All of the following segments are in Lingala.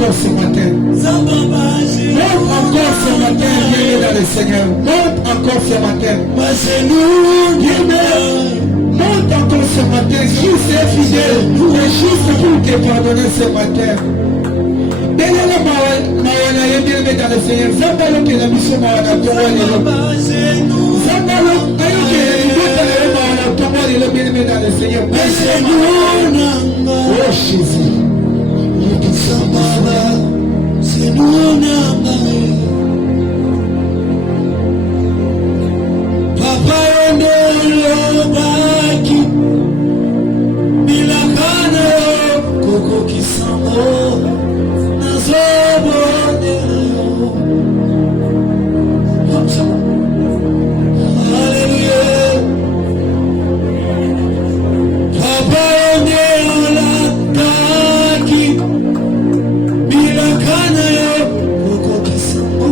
encore ce matin. Monte encore ce matin, bien dans le Seigneur. Monte encore ce matin. Monte encore ce matin. Juste et fidèle. Et juste pour te pardonner ce matin. Derrière mawana bien dans le Seigneur. Zambalo que la mission mawana tomo lelo. Zambalo ayo que mawana tomo lelo bien dans le Seigneur. Oh Jésus. C'est nous Papa Baki Bilakana Koko Kisamo Nazobo Hallelujah Papa Baki Bilakana Koko Kisamo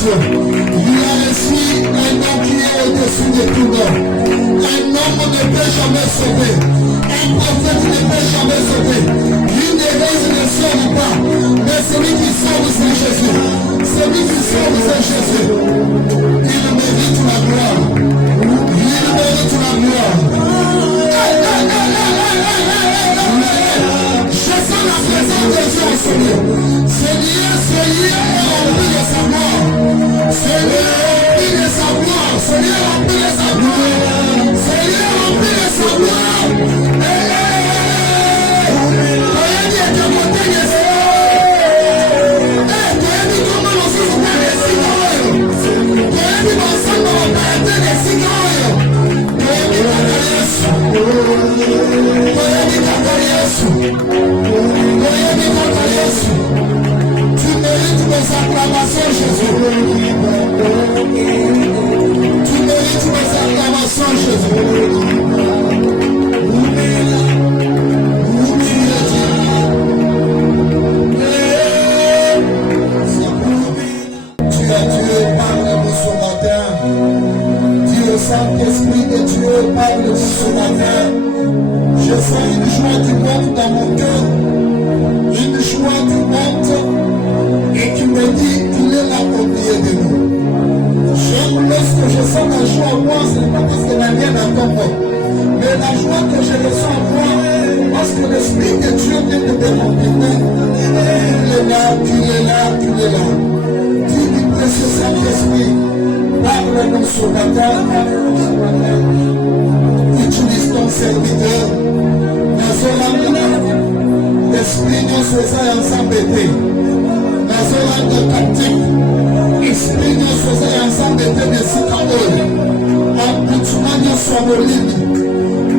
cieux. Il a reçu un nom qui est au-dessus de tout nom. Un homme ne peut jamais sauver. Un prophète ne peut jamais sauver. Une église ne sauve pas. Mais celui qui sauve, c'est Jésus. Celui qui sauve, c'est Jésus. Il mérite la gloire. Il mérite la gloire. Je sens la présence de Dieu, Seigneur. C'est lié et rempli de sa gloire. C'est lié rempli de sa gloire. C'est lié rempli de sa gloire. C'est lié rempli de sa gloire. Tu mérites mes acclamations, Jésus. Tu mérites mes acclamations, Jésus. Saint-Esprit de Dieu parle ce matin. Je sens une joie qui monte dans mon cœur, une joie qui monte et qui me dit qu'il est là au milieu de nous. J'aime lorsque je sens la joie en moi, ce n'est pas parce que la mienne attend pas, mais la joie que je ressens en moi, parce que l'Esprit de Dieu vient de me remplir. Il est là, il est là, il est là. Dis-lui, précieux Saint-Esprit, parle-nous ce matin. Utilise ton serviteur. Esprit nous faisait ensemble été. Nazola de tactique. Esprit nous faisait ensemble été de Sikandol. En boutement nous sommes libres.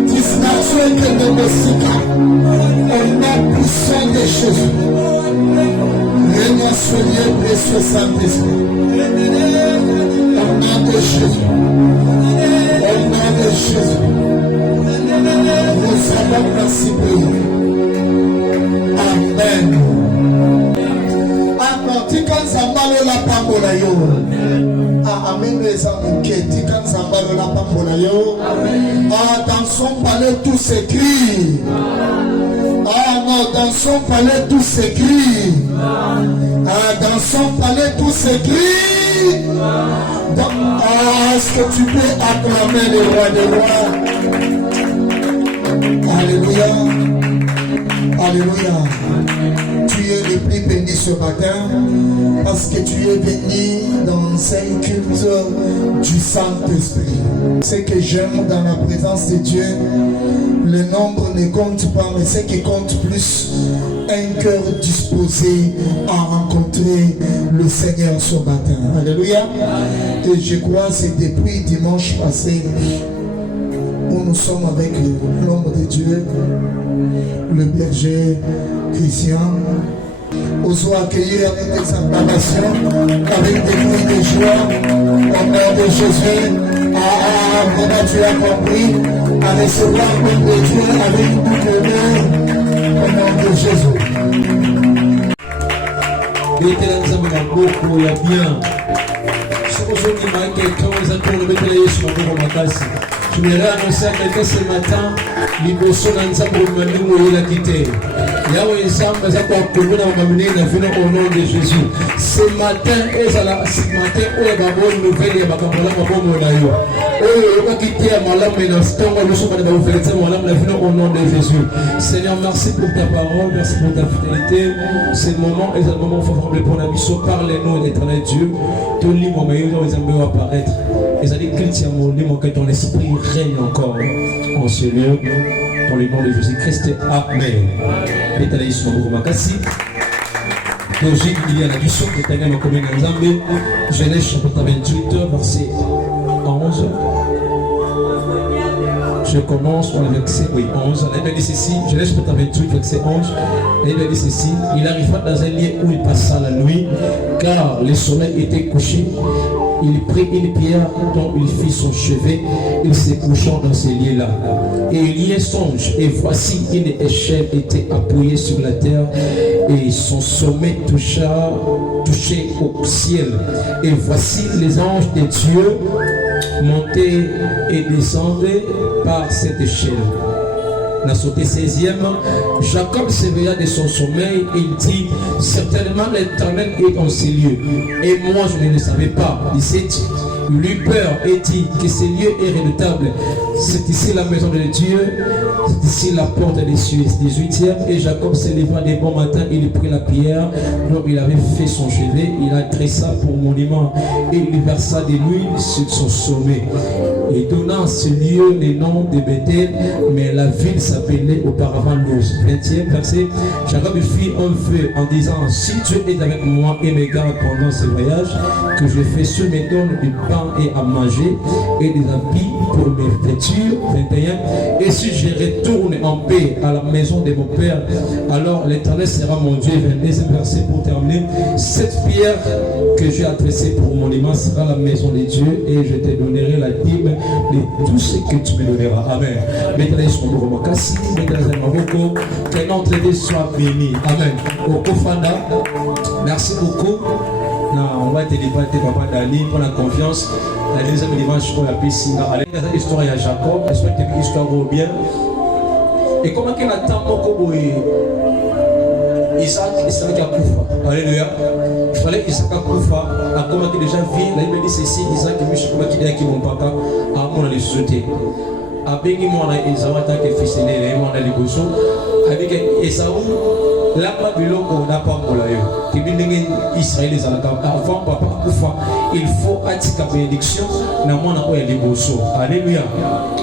Disnatué que de nos Sika. Au nom puissant de Jésus. Réunion soignée, précieux Saint-Esprit. Au nom de Jésus. Au nom de Jésus. Nous avons merci pour vous. Amen. Tika nzambalo la pambola yo. Amen. Les amis, tika nzambalo la pambola yo. Dans son palais tout s'écrit. Non, dans son palais tout s'écrit. Dans son palais tout s'écrit. Est-ce que tu peux acclamer le roi des rois? Alléluia. Alléluia. Tu es le plus béni ce matin parce que tu es béni dans un culte du Saint-Esprit. Ce que j'aime dans la présence de Dieu, le nombre ne compte pas, mais ce qui compte plus, un cœur disposé à rencontrer le Seigneur ce matin. Alléluia. Et je crois que c'est depuis dimanche passé où nous sommes avec l'homme de Dieu, le berger Christian. Osons accueillir avec des acclamations, avec des cris de joie, au nom de Jésus. Vraiment tu as compris, à recevoir l'homme de Dieu avec tout le monde, au nom de Jésus. Je voudrais annoncer à quelqu'un ce matin, liboso na nzambe malingo yela kite. Yawe nzambe za kwa kumuna mamune na vino au nom de Jésus. Ce matin, ce matin, oya ba bonne nouvelle ya bakambola mabomo na yo. Oyo yoka kite ya malamu na stongo luso ba ba oferetse malamu na vino au nom de Jésus. Seigneur, merci pour ta parole, merci pour ta fidélité. C'est le moment, et c'est le moment favorable pour la mission. Parlez-nous, éternel Dieu. Tout le monde va apparaître. Et ça dit que ton esprit règne encore en ce lieu, dans le nom de Jésus-Christ. Amen. Logique, il y a la mission qui est en commune en Zambie. Genèse chapitre 28, verset 11. Je commence par le verset 11. La Bible dit ceci, Genèse chapitre 28, verset 11. La Bible dit ceci, il arriva dans un lieu où il passa la nuit, car le soleil était couché. il prit une pierre dont il fit son chevet, il se couchant dans ces lieux-là. Et il y songe, et voici une échelle était appuyée sur la terre, et son sommet touchait au ciel. Et voici les anges de Dieu montaient et descendaient par cette échelle. La sauté 16e, Jacob s'éveilla de son sommeil et il dit, certainement l'Éternel est en ces lieux. Et moi je ne le savais pas. 17, il eut peur et dit que ces lieux est redoutable. C'est ici la maison de Dieu, c'est ici la porte des cieux. 18e, et Jacob se leva des bons matins, il prit la pierre dont il avait fait son chevet, il la dressa pour monument et il versa des nuits sur son sommet. Et donna à ce lieu le nom de Bethel, mais la ville s'appelait auparavant Luz. 20e verset, Jacob fit un vœu en disant, si Dieu est avec moi et me garde pendant ce voyage, que je fais ce me donne du pain et à manger et des habits pour mes vêtures. 21, et si je retourne en paix à la maison de mon père, alors l'Éternel sera mon Dieu. 22e verset pour terminer, cette pierre que j'ai adressée pour monument sera la maison de Dieu et je te donnerai la dîme de tout ce que tu me donneras. Amen. Que notre vie soit bénie. Amen. Merci beaucoup. Non, on va te débattre, papa Dali, pour la confiance. La deuxième dimanche, pour la piscine. Allez, l'histoire de Jacob, j'espère que l'histoire va bien. Et comment qu'il attend beaucoup Isaac a Koufa. Alléluia. Il fallait Isaac a Koufa. A comment qu'il déjà vit, là il me dit ceci, Isaac et Michel, comment qu'il dit à mon papa, à mon aller sauter. A Bengi Mona Esaou, tant que fils aîné, mon aller gosso, avec Esaou. Là, on n'a pas de Israël avant papa Koufa, il faut attirer la bénédiction dans mon amour et alléluia.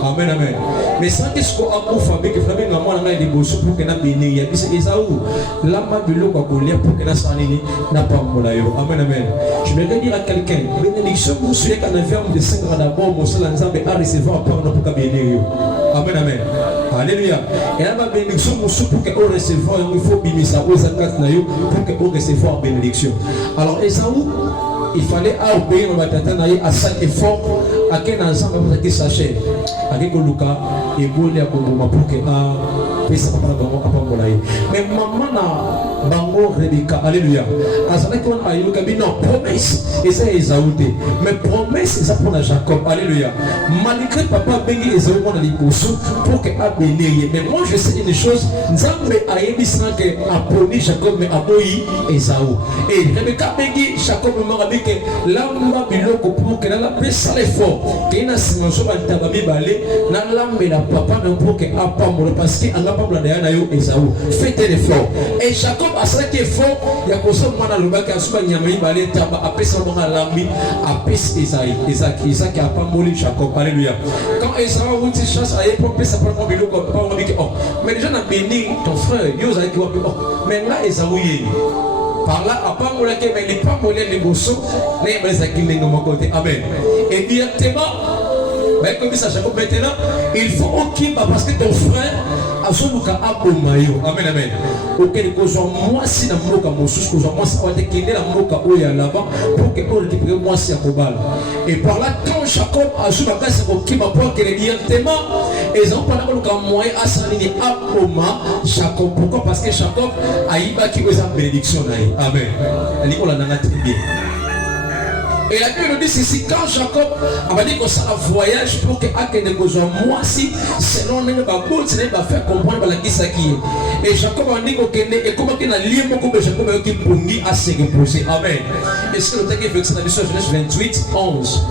Amen, amen. Mais sans que ce soit Koufa, mais que Flamé n'a pas de bosso pour que n'a béni. Il y a Esaou. Là, pour que n'a sanini n'a pas de amen, amen. Je vais dire à quelqu'un, bénédiction, vous savez qu'en enferme de 5 ans d'abord, mon seul ensemble a recevoir par nous pour bénir. Amen, amen. Alléluia. Et là, ma bénédiction, pour que vous recevoir, il faut bénir ça aux attaques pour que vous recevoir bénédiction. Alors, Esaou, il fallait obéir à Tata à 5 efforts, à quel ensemble qui s'achète, à quel Luka et Bolia pour que mais maman na bango Rebecca, alléluia. Azalaki on ayuka bino promesse et ça Esaouté. Mais promesse ça pour Jacob, alléluia. Malgré papa bengi Esaou on a liboso pour que a bénir. Mais moi je sais une chose, Nzambe a yebi sans que apponi Jacob mais aboyi Esaou. Et Rebecca bengi Jacob m'a dit que là on va biloko pour que la paix ça l'effort. Que na simanso ba tababi balé na lambe la papa non pour que a pas mon parce que Esaou, faites l'effort. Et Jacob a fait l'effort. Il y a consommer dans le bac à souba nyamai balé taba a pesa dans la lambi a pesa Isaac a pas molli Jacob. Alléluia. Quand Esaou vous dit chasse à l'époque pesa pas mon bilou comme pas on dit que oh mais déjà n'a béni ton frère Yosa qui va oh mais là Esaou y par là à pas molli mais il pas molli les bosso les Esaïe n'est mon côté. Amen. Et directement mais comme ça, Jacob, maintenant, il faut qu'il parce que ton frère a son bouca à Bomayo. Amen, amen. Auquel que soit moi si la moka mon sous, que soit moi si on a qu'il la moka où il y a là-bas pour que on récupère moi si à Kobal. Et par là, quand Jacob a joué la place pour qu'il m'a pas qu'il est directement, et ont pas le moyen à s'aligner à Boma, Jacob. Pourquoi? Parce que Jacob a eu qui vous a bénédiction. Amen. Elle dit qu'on l'a très bien. Et la Bible nous dit ceci, quand Jacob a dit qu'on s'en voyage pour que Akene besoin moi si selon les babouts, c'est pas faire comprendre la qui ça qui est. Et Jacob a dit qu'on est et comment qu'il a lié beaucoup de Jacob qui punit à se reposer. Amen. Est-ce que le texte est vexé dans Genèse 28, 11.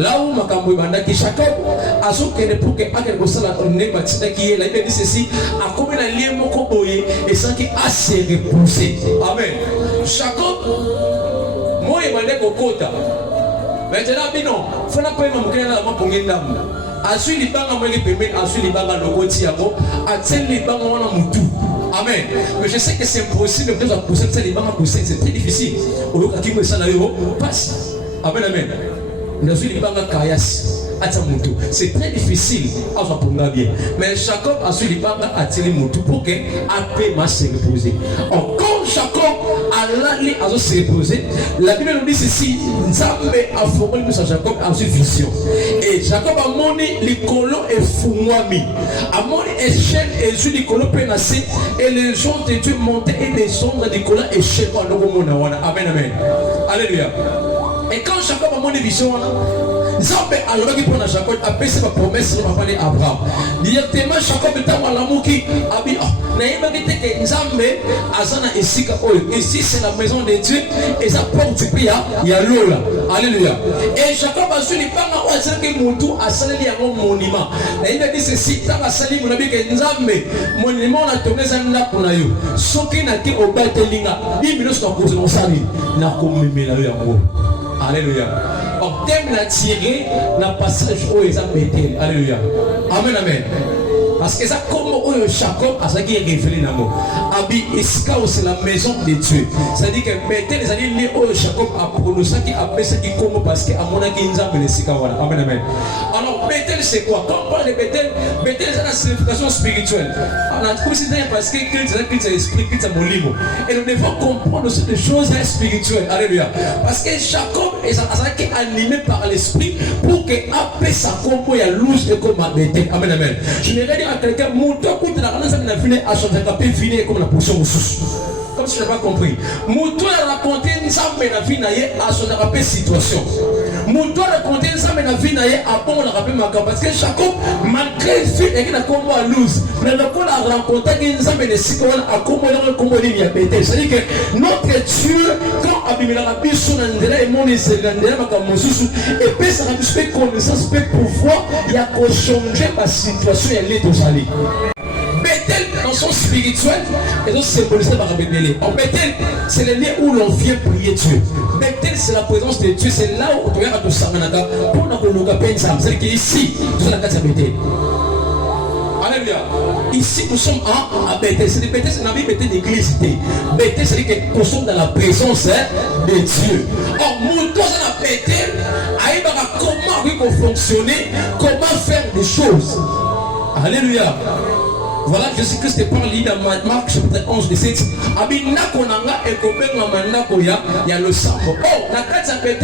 Là où Makambo Bandaki Jacob a ce que pour que Akene besoin la tournée bâtisse qui est, la Bible dit ceci, a comme il a lié beaucoup boyer et sans qu'il a se reposer. Amen. Jacob moi il m'a dit qu'au quota. Maintenant, non, il faut pas me la main pour une dame. Assume les banques à moi qui permettent, assume les banques à l'ogoti à moi, atteindre les banques à mon tout. Amen. Mais je sais que c'est impossible de pousser les banques à pousser, c'est très difficile. Au lieu de ça, passe. Amen, amen. Nous avons les banques à Kayas. C'est très difficile à apprendre bien. Mais Jacob a su attirer Moutou pour que après ma se reposer. Quand Jacob a se reposer, la Bible nous dit ceci, Nzambe a formé pour Jacob a su vision. Et Jacob a moni les colons et fumwami. A moni échelle et sur les colons pénassés et les gens de Dieu montaient et descendent des colons et chez moi. Amen, amen. Alléluia. Et quand Jacob a moni vision, Nzambe alors qu'il prend Jacob a baissé sa promesse sur parler Abraham. Directement Jacob est à l'amour qui a dit naïma dit que Nzambe azana esika oyo. Ici c'est la maison de Dieu et ça porte du pays il y a l'eau là. Alléluia. Et Jacob a su les parents au azana que Moutou a salé un monument. Naïma dit ceci ta va salir mon ami que Nzambe monument na toneza na kuna yo. Soki na ki obatelinga 10 minutes na cause non sali na komemela yo yango. Alléluia. On t'aime la tirer dans le passage où ils ont Bethel. Alléluia. Amen, amen. Parce que ça, comme Jacob a ça qui est révélé dans le mot. Abi Iska, c'est la maison de Dieu. C'est-à-dire que Bethel, c'est-à-dire que Jacob a prononcé qui a fait ça qui comme parce que Amona qui nous a mené Sika. Amen, amen. Alors, Bethel, c'est quoi? Quand on parle de Bethel, Bethel, c'est la signification spirituelle. On a trouvé ça parce que c'est l'esprit, c'est mon livre. Et nous devons comprendre aussi des choses spirituelles. Alléluia. Parce que Jacob est animé par l'esprit pour que après sa compo, il y a louche de comme Bethel. Amen, amen. Je vais dire à quelqu'un, mon temps, quand tu as regardé, à changer ta paix, finir comme la portion au sous. Comme si je n'ai pas compris. Mon temps a raconté une femme dans la vie à son rappel situation. Mon temps a raconté une femme dans la vie à bon on a rappelé ma parce que Jacob malgré le fait qu'il a combo à loose mais le coup a rencontré une femme de Sikon à combo le combo de Bethel. C'est-à-dire que notre Dieu quand Abimela a pu son andela et mon Israël comme Moses et puis ça a pu connaissance peut pouvoir il y a qu'à changer ma situation elle est aux allées. Bethel dans son spirituel et donc symbolisé par Bethel. En Bethel, c'est le lieu où l'on vient prier Dieu. Bethel, c'est la présence de Dieu. C'est là où tu es à Samanaka pour nous faire c'est-à-dire qu'ici, nous sommes à la case de Bethel. Alléluia. Ici, nous sommes à Bethel. C'est Bethel, c'est la vie Bethel d'église. Bethel, c'est-à-dire que nous sommes dans la présence de Dieu. Or, nous sommes à Bethel, comment il faut fonctionner, comment faire des choses. Alléluia. Voilà, Jésus-Christ parle dans Marc chapitre 11, 17. Abina konanga et kobenga manako ya le sambo. Oh, la carte s'appelle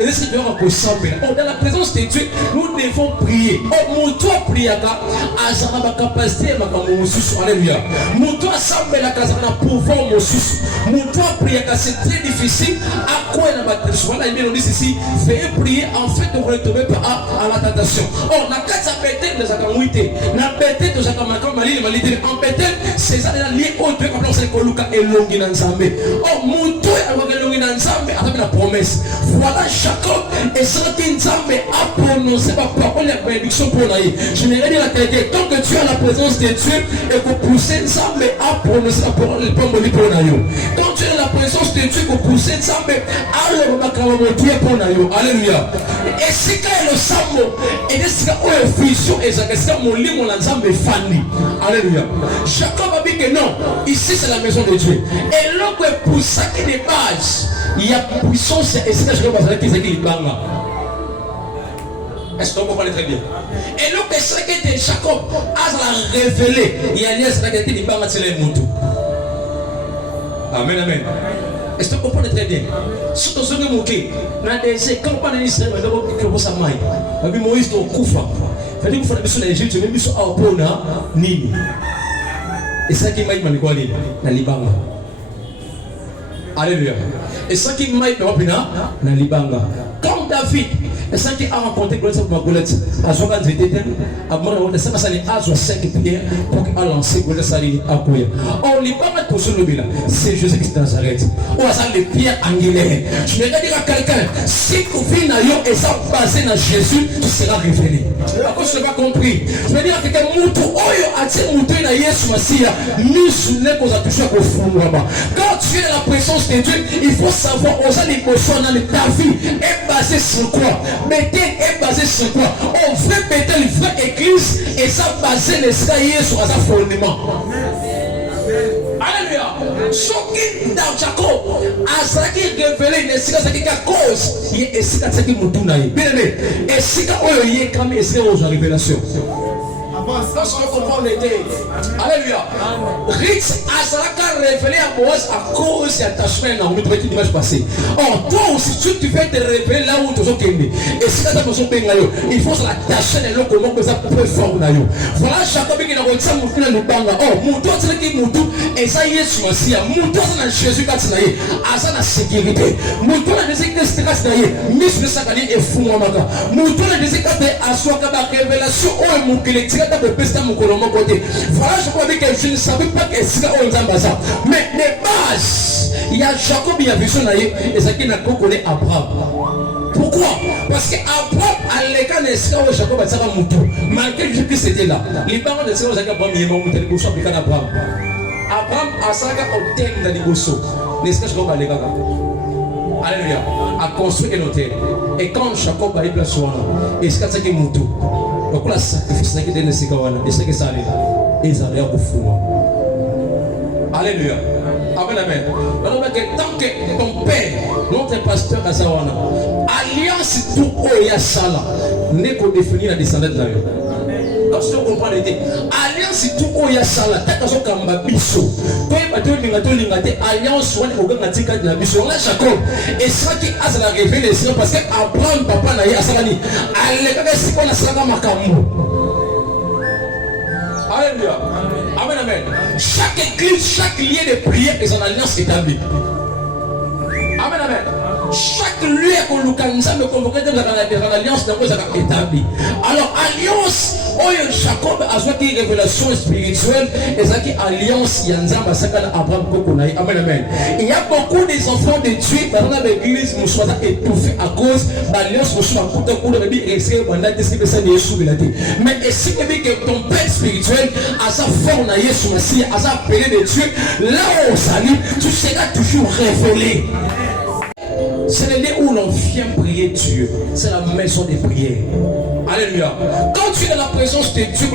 et c'est dehors pour sambo. Oh, dans la présence de Dieu, nous devons prier. Oh, mon toi priaka, azara ba capacité ma kamosusu. Alléluia. Mon toi sambe la casa na pouvoir mosusu. Mon toi priaka, c'est très difficile. À quoi la matrice? Voilà, il dit ceci, veuillez prier en fait de vous retrouver à la tentation. Oh, la carte s'appelle de Zakamouité. Na pété de Zakamakam en Bethel, c'est ça lié au Dieu comme c'est Koluka et Longi Nzambe. Oh mon Dieu, avec Longi Nzambe avec la promesse. Voilà Jacob et ce que Nzambe a prononcé par parole et bénédiction pour l'aïe. Je me redis la tête tant que tu as la présence de Dieu et que pousser Nzambe a prononcé la parole pour l'aïe. Quand tu as la présence de Dieu que pousser Nzambe alors on va quand pour l'aïe. Alléluia. Et c'est quand le sambo et c'est quand on fusion et c'est mon lit mon Nzambe fani. Alléluia. Jacob a dit que non, ici c'est la maison de Dieu. Et là, pour ça qui est des bases, il y a puissance et c'est là que je vais qui est banga. Est-ce que vous comprenez très bien? Et là, c'est ça qui est Jacob a révélé. Il y a lié à ce qui est banga sur les moutons. Amen, amen. Est-ce que vous comprenez très bien? Surtout ce que vous moquez, quand on parle d'Israël, on va dire que Moïse est Koufa. Il faut que les Égyptiens même sont à Pona, Nini. Et ça qui m'a dit, c'est Libanga. Alléluia. Et ça qui m'a dit, c'est Libanga. Comme David, et ça qui a rencontré Goliath, à Zogan Zététen, à Mona, ça va aller à 5 prières pour qu'il a lancé Goliath à Kouya. Or, Libanga, pour ce nom-là, c'est Jésus-Christ de Nazareth. Ou à ça, les pierres angulaires. Je vais dire à quelqu'un, si tu vis dans yon et ça basé dans Jésus, tu seras révélé. Par contre, je n'ai pas compris. Je vais dire à quelqu'un, Moutou, Oyo, a-t-il Moutou dans Yesu Massia, nous souvenons qu'on a touché au fond là-bas. Quand tu es dans la présence de Dieu, il faut savoir, aux émotions dans ta vie est basée sur quoi? Bethel est basé sur quoi? On veut Bethel, une vraie église, et ça basé les escaliers sur un fondement. Alléluia. Soki dans Jacob, Azaki révélé une esika qui a cause, il est esika qui mutuna yi. Bien aimé, esika oyo yi comme esika aux révélations. Lorsque on comprend les thèmes, alléluia. Rix Azaka révélé à Boaz à cause de ta semaine on peut être dimanche passé. Or toi aussi tu veux te révéler là où tu es tombé. Et si tu as besoin de il faut se l'attacher et le comment que ça peut faire na yo. Voilà Jacob qui n'a pas ça mon frère le banga. Oh mon toi c'est qui mon tout et ça y est sur aussi. Mon toi c'est dans Jésus quand tu naïe. Asa na sécurité. Mon toi na décider que stress naïe. Miss le sakani et fou moi maka. Mon toi na décider que aswa ka révélation oh mon collectif de pesta mon colombo côté. Voilà je crois que je ne savais pas que c'est on zambasa. Mais les bases, il y a Jacob il y a vision naïe et ça qui n'a pas connu Abraham. Pourquoi? Parce que Abraham à l'écart de ce que Jacob a dit à Moutou, malgré que c'était là, les parents de ce que Jacob a mis en montagne pour s'appliquer à Abraham. Abraham a ça qu'au terme de l'égoso, n'est-ce que Jacob a l'écart? Alléluia, a construit un hôtel. Et quand Jacob a eu place sur un, est-ce que c'est Moutou? Pourquoi la sacrifice qui donne ce kawana? Est-ce que ça allait? Et ça allait au fond. Alléluia. Amen, amen. Alors, tant que ton père, notre pasteur Kazawana, alliance tout Oya Sala, n'est qu'on définit la descendance de la vie. Lorsque tu comprends l'idée, alliance tout Oya Sala, t'as qu'à kamba biso. Toi, tu as dit alliance, on est au grand tika de la biso. On a Jacob. Et ça qui a la révélation, parce qu'Abraham, papa, n'a pas Salani. Allez, c'est quoi la saga Makambo? Alléluia. Amen, amen. Chaque église, chaque lien de prière est son alliance établie. Amen, amen. Chaque lieu qu'on nous me convoquer dans l'alliance est établie. Alors, alliance, Jacob a soit une révélation spirituelle et ça qui alliance Yanzamba Sakala Abraham Kokonaï. Amen, amen. Il y a beaucoup des enfants de Dieu dans l'église nous sont étouffés à cause de l'alliance nous sommes à côté de la vie et c'est pendant que c'est ça de Jésus. Mais est-ce que ton père spirituel a sa forme à Jésus Messie, a sa appelé de Dieu, là où salut, tu seras toujours révélé. C'est le lieu où l'on vient prier Dieu. C'est la maison des prières. Alléluia. Quand tu es dans la présence de Dieu,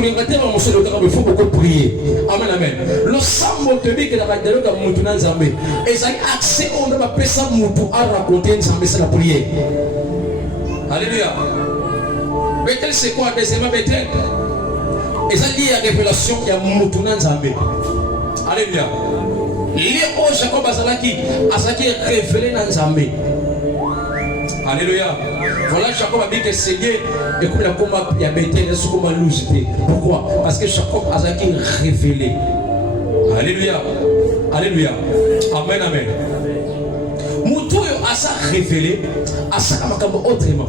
il faut beaucoup prier. Amen, amen. Le sang te dit que la radio comme Moutouna Nzambé. Et ça a accès on va appeler ça Moutou à raconter Nzambé, c'est la prière. Alléluia. Bethel c'est quoi? Deuxièmement Bethel. Et ça lié à la révélation qu'il y a Moutouna Nzambé. Alléluia. Lié au Jacob Azalaki, Azaki révélé dans Nzambé. Alléluia. Voilà, Jacob a dit que Seigneur, et comme la combat, il y a Bethel, il y a ce combat lousité. Pourquoi? Parce que Jacob a été révélé. Alléluia. Alléluia. Amen, amen. Moutou a ça révélé, à ça autrement.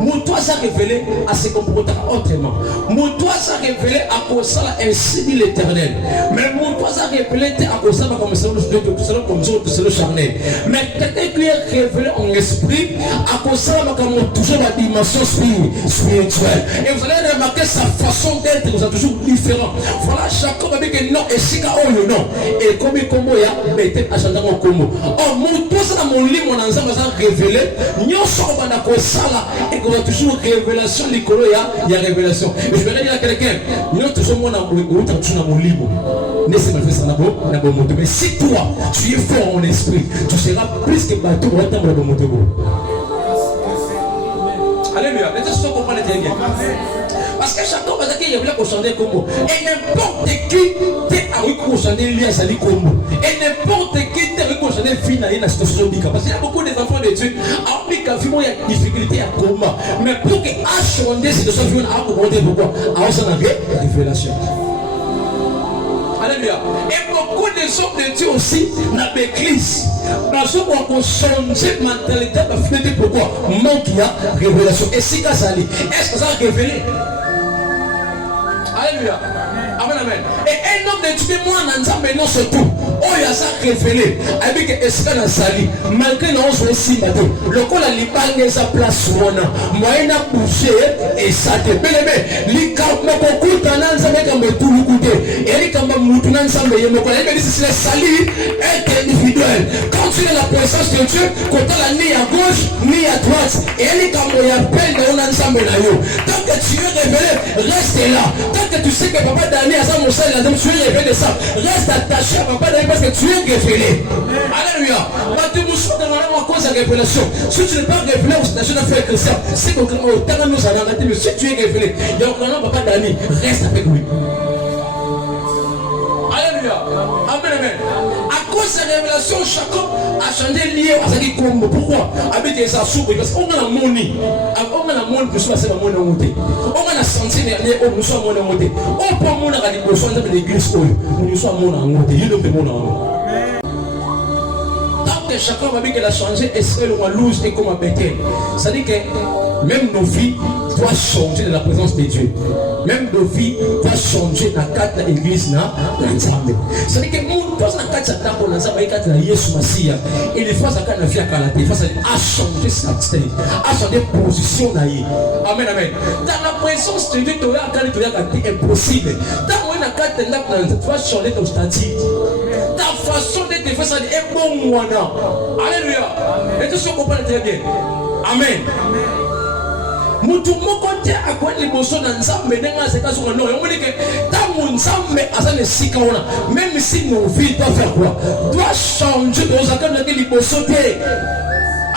Moutou a ça révélé, à se comporter autrement. Moutou a ça révélé à cause de ainsi dit l'Éternel. Mais Moutou a ça révélé à cause de comme c'est le charnel. Mais quelqu'un qui est révélé en esprit, à cause de comme toujours la dimension spirituelle. Et vous allez remarquer sa façon d'être vous a toujours différent. Voilà, Jacob a dit que non, et si non. Et comme il combo ya, mais il a changé mon combo. Oh, Moutou ça dans mon lit, mon ensemble a révélé. Nous sommes dans la cause et qu'on a toujours révélation, il y a révélation. Et je vais dire à quelqu'un, nous sommes toujours dans mon livre. Mais si toi, tu es fort en esprit, tu seras plus que bateau au temps de mon moto. Alléluia. Laissez-moi comprendre très bien. Parce que chacun va dire qu'il y a pour chanter comme et n'importe qui t'es avec pour chanter lui à Sali comme et n'importe qui t'es avec pour chanter fille dans la situation de parce qu'il y a beaucoup d'enfants de Dieu en Afrique il y a difficulté à comment mais pour que à chanter c'est de ça vient à commenter pourquoi à ça la révélation. Alléluia. Et beaucoup de hommes de Dieu aussi dans l'église. Parce qu'on change cette mentalité de pourquoi manque il y a révélation. Et si ça s'allie, est-ce que ça a révélé? Alléluia. Amen, amen. Et un homme de Dieu, moi, mais non, c'est tout. Oh, il y a ça révélé. Avec Esca dans Sali, malgré non, c'est aussi bateau. Le col a l'ipang sa place, moi, il a poussé et ça te pélémé. L'ika, beaucoup de temps, ça met comme tout le côté. Et il comme Moutouna, ça me dit, c'est la Sali est individuel. Quand tu es la présence de Dieu, quand tu as ni à gauche, ni à droite, et il est comme il appelle dans l'ensemble. Tant que tu es révélé, reste là. Tant que tu sais que papa Dani a ça, mon seul, tu es révélé de ça. Reste attaché à papa Dani. parce que tu es révélé. Alléluia. Tu cause de révélation. Si tu n'es pas révélé aux stations d'affaires chrétiennes, c'est que autant nous allons arrêter. Mais si tu es révélé, il y a un papa d'amis, reste avec lui. Alléluia. Amen, amen. À cause de la révélation, chacun a changé lié à ce qui compte. Pourquoi? Avec ça soupe parce qu'on a la monnaie. On a la monnaie pour se la monnaie montée. On a la santé dernière, on nous soit monnaie montée. On peut mon à l'émotion de l'église, on nous soit monnaie montée. Il nous fait monnaie montée. Chacun va dire qu'elle a changé, est-ce qu'elle a loose et comme un Bethel. Ça dit que même nos vies doivent changer de la présence de Dieu. Même nos vies doivent changer dans la carte de l'église. Ça dit que nous, dans la carte de l'église, et les fois, ça a vie à Calaté, ça a changé sa state, a changé position. Amen, amen. Dans la présence de Dieu, tu as impossible. Dans la carte de l'église, tu vas changer ton statut. Ta façon de te faire ça est bon. Alléluia. Et tout ce qu'on comprend très bien. Amen. Mutu moko te akwa liboso na nzambe ndenga seka sur non on dit que ta mon nzambe azane sika ona même si nos vies doivent faire quoi doit changer dans akana ke liboso te.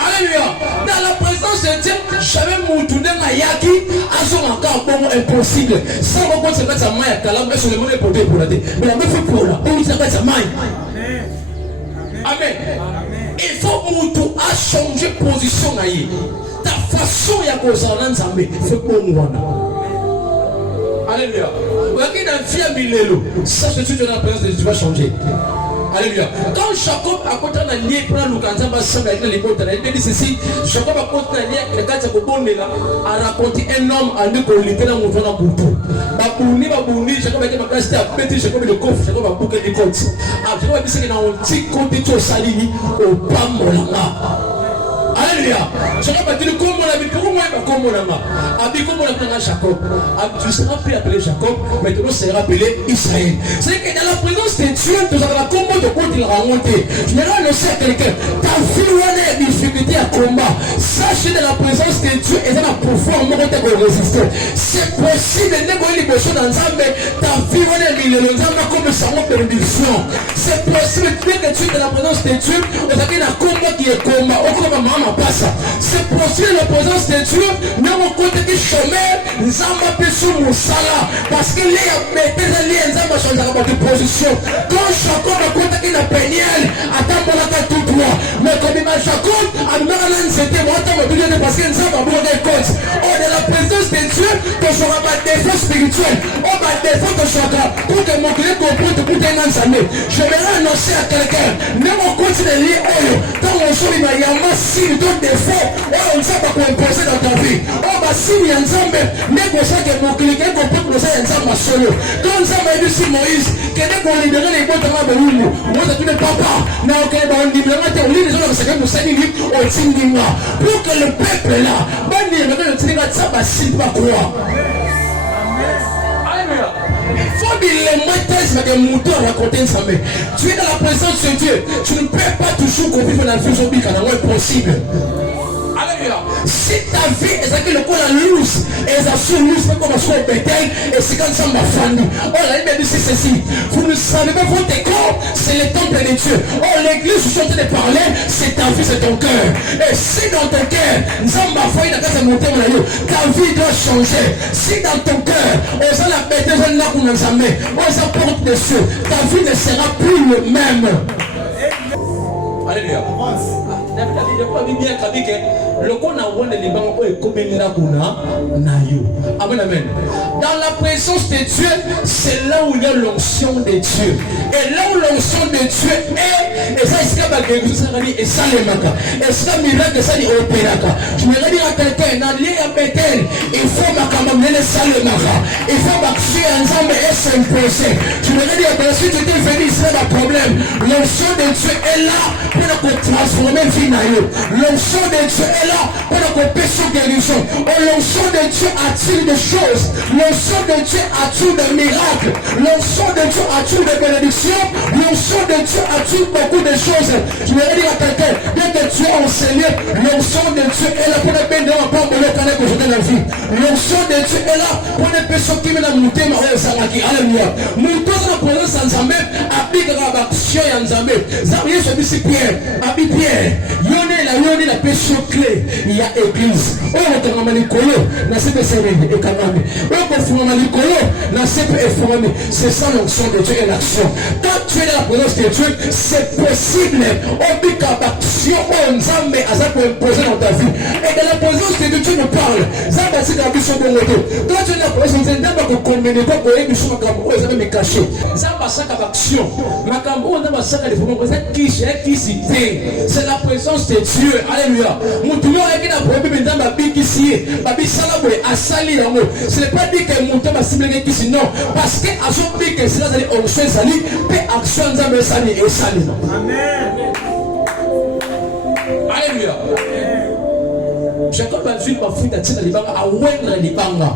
Alléluia. Dans la présence de Dieu jamais mutu ndenga yaki azonga ka bon impossible sans beaucoup se mettre sa main à calame sur le monde pour pour la mais la même fois pour la on se met sa main. Amen. Il faut que tu a changé position. Ta façon de causer l'ensemble, c'est pour moi. Alléluia. Regarde dans vie à Milelo, ça c'est tout dans la présence de Dieu va changer. Alléluia. Quand Jacob a côté la lié pour le Kanzamba Samba avec les potes, il dit ceci, Jacob a côté la lié le gars a raconté un homme à nous qu'on était dans mon temps pour tout. Babouni, Jacob a été ma classe à péter, Jacob le coffre, Jacob a bouqué des comptes. Ah, Jacob a dit que dans un petit côté de Salini au Pamolanga. Alléluia. Jacob a dit comment on a vu, pourquoi moi comme on a dit comment on a Jacob. Tu seras plus appelé Jacob, maintenant tu seras appelé Israël. C'est que dans la présence de Dieu, tu auras comment de quoi il remonter. Je vais annoncer à quelqu'un, ta vie a des difficultés à combat. Sache dans la présence de Dieu et dans la pouvoir de résister. C'est possible de négocier les besoins dans Zambé, ta vie a des millions comme ça en perdition. C'est possible que tu es dans la présence de Dieu, et ça un combat qui est combat, au combat. C'est possible la présence de Dieu, mais au côté du chemin, nous avons besoin de sala parce que les liens ont changé de position. Quand Jacob a côté de la pénielle, attends pour la tout droit. Mais comme il m'a Jacob, à nous c'était moi, attends, parce que nous avons besoin de côte. On est la présence de Dieu, que je n'aurai pas de défaut spirituel. On va défaut de chacun. Pour que mon client comprenne tout un an d'année. Je vais annoncer à quelqu'un, même au côté de liens, dans mon jour, il y a un signe de défaut. On ne sait pas quoi imposer dans ta vie. On va signer ensemble, mais pour ça que mon client comprenne que nous sommes ensemble solo. Quand nous avons dit si Moïse, que dès qu'on libère les boîtes dans la Béloum, moi je ne pas pas. Non, ok, on libère les gens, c'est que nous sommes au Tindinga. Pour que le peuple là, le Tindinga, ça va s'il pas croire. Il faut dire les montagnes des moutons à raconter ensemble. Tu es dans la présence de Dieu. Tu ne peux pas toujours convivre dans la vie zombie quand c'est possible. Alléluia. Si ta vie est que le coup la loose, et ça se loose, mais comme on Bethel, et c'est comme ça ma famille. Oh, la Bible dit ceci. Vous ne savez pas votre corps, c'est le temple de Dieu. Oh, l'église, je suis en train de parler, c'est ta vie, c'est ton cœur. Et si dans ton cœur, nous avons ma foi, ta vie doit changer. Si dans ton cœur, on s'en a bêté, on l'a qu'on nous amène, on s'en porte dessus, ta vie ne sera plus le même. Alléluia. Amen. Dans la présence de Dieu, c'est là où il y a l'onction de Dieu. Et là où l'onction de Dieu est, et ça, et ça, les maca. Et ça, miracle, ça, les opéraka. Je me dire à quelqu'un, dans l'île à Bethel, il faut m'accompagner les salles maca. Il faut m'accueillir ensemble et s'imposer. Je me dire à quelqu'un, si tu es venu, c'est un problème. L'onction de Dieu est là pour transformer vie. L'onction de Dieu est là pour qu'on puisse se guérison. L'onction de Dieu attire des choses. L'onction de Dieu attire des miracles. L'onction de Dieu attire des bénédictions. L'onction de Dieu attire beaucoup de choses. Je vais dire à quelqu'un, dès que tu es enseigné, l'onction de Dieu est là pour les bénédictions. La vie. L'onction de Dieu est là pour les personnes qui viennent à monter. Alléluia. Nous tous la présence ensemble applique la action ya nzambe nzambe yesu abisi Pierre abi Pierre yone la peso clé ya église oyo kongama likolo na sepe serene ekangami oyo kofungama likolo na sepe efungami. C'est ça l'onction de Dieu et l'action. Quand tu es dans la présence de Dieu, c'est possible obika action o nzambe aza ko imposer dans ta vie. Et dans la présence de Dieu, tu me parles. Nzambe asika biso bongoto. Quand tu es dans la présence de Dieu, nzambe ko communiquer ko yebi so makambo o nzambe me cacher. Nzambe asaka action. Makambo o nzambe asaka le fond ko ça kisi te. C'est la présence de Dieu. Alléluia. Mutumo ayaki na problème nzambe abikisi babi sala boye asali yango. Ce n'est pas dit que mutumo asibleke kisi non parce que azobi que cela zali onction sali pe action nzambe sali et sali. Amen. Alléluia. Jacob a vu ma fille d'Atina Libanga à Wendra Libanga.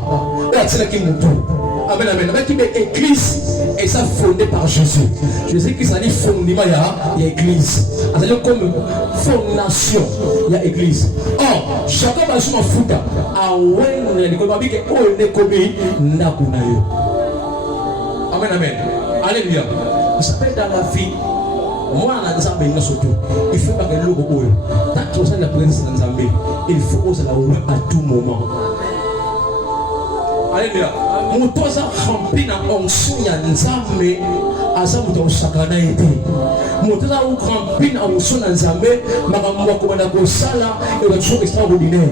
D'Atina qui moutou. Amen, amen. Avec une église, et ça fondé par Jésus. Jésus qui s'est dit fondement, il y a église. C'est-à-dire comme fondation, il y a église. Or, Jacob a vu ma fille à Wendra Libanga. Il y a amen, amen. Alléluia. Vous savez, dans la vie, moi, il faut pas que l'eau boule. Tant que vous avez la présence de Nzambe, il faut oser la ouvrir à tout moment. Alléluia. Mon toit a rempli dans onction ya Nzambe, asa muto sakana ete. Mon toit a rempli dans onction ya Nzambe, makambo ko na ko sala et le jour extraordinaire.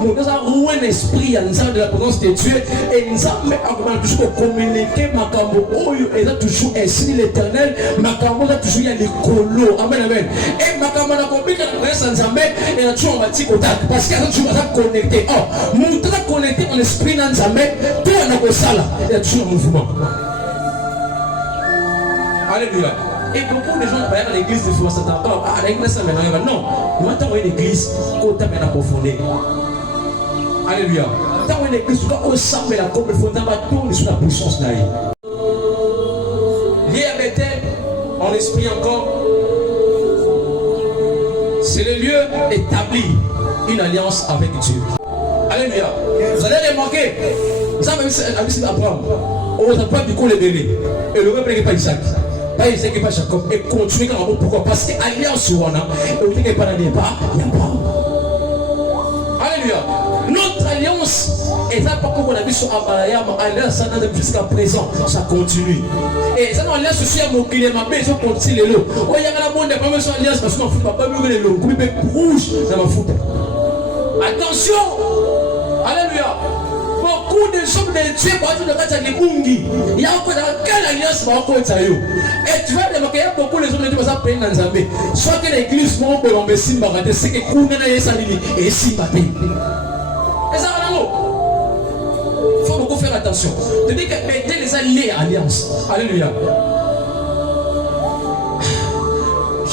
Mon toit a roué l'esprit ya Nzambe de la présence de Dieu et Nzambe a toujours communiquer makambo oyo et a toujours ainsi l'Éternel, makambo a toujours ya likolo. Amen, amen. Et makambo na ko bika na présence Nzambe et a toujours mati contact parce qu'il a toujours connecté. Oh, mon toit connecté en esprit na Nzambe, tout na ko sala, il y a toujours un mouvement. Alléluia. Et beaucoup de gens à l'église de Fouassa t'entendent, ah, l'église ça maintenant, non, nous avons une église qu'on t'a bien approfondie. Alléluia. Nous avons une église où on sent la comme il faut tourner sur la puissance d'ailleurs. Lié avec elle, en esprit encore, c'est le lieu établi une alliance avec Dieu. Alléluia. Vous allez remarquer, vous avez vu Abraham, on n'a pas du coup les bébés, et le peuple n'est pas Isaac. Pas Isaac et pas Jacob, et continuez quand même. Pourquoi? Parce que alliance on a, et vous n'avez pas dans les pas, il n'y a pas. Alléluia. Notre alliance, et ça, pas comme on a vu sur Abraham, alliance, ça n'a jusqu'à présent, ça continue. Et ça, l'alliance, je suis à mon client, ma maison continue les lots. Oh, il y a la bonne, pas même sur l'alliance, parce qu'on ne fout pas mieux les lots, vous pouvez rouge, ça va foutre. Attention! Alléluia! Beaucoup de gens de Dieu vont être dans le bungi. Il y a encore quelle alliance va encore être yo. Et tu vas remarquer beaucoup de gens de Dieu vont s'appeler dans Nzambe. Soit que l'église vont colomber simba gade, c'est que kounena yesalini et simba te. Et ça va là. Il faut beaucoup faire attention. Tu dis que mettez les alliés alliance. Alléluia.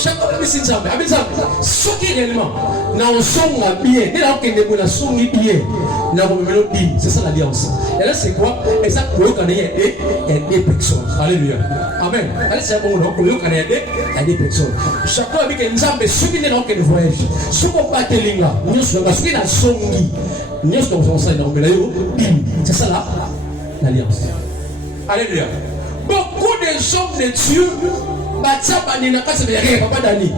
Chaque fois que c'est Nzambe, ce qui est réellement, nous sommes bien, nous sommes bien. C'est ça l'alliance. Et là, c'est quoi? Et ça, il y a des personnes. Alléluia. Amen. Et là, c'est bon, il y a des personnes. Chaque fois que nous avons ceux qui n'ont pas de voyage, ceux qui n'ont pas de ligne, nous sommes ceux qui n'ont pas de ligne. C'est ça là, l'alliance. Alléluia. Beaucoup de gens de Dieu, papa Dani.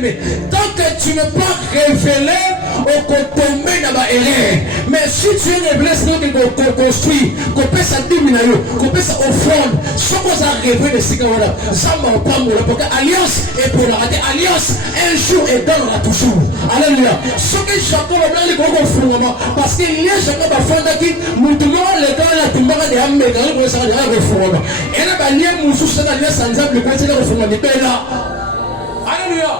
Mais tant que tu n'es pas révélé au côté de la erreur, mais si tu es révélé, c'est qu'on construit, qu'on peut s'adminer, qu'on peut s'offrir, ce qu'on a révélé, c'est qu'on a ça m'a pas mon alliance et pour la alliance, un jour et dans la toujours. Alléluia. Ce que Jacob a dit, parce qu'il y a Jacob a fait qui, nous demandons les gars, la tombe de Amérique, pour ça, il y a un reforme. Et là, il y a un souci d'alliance. Alléluia.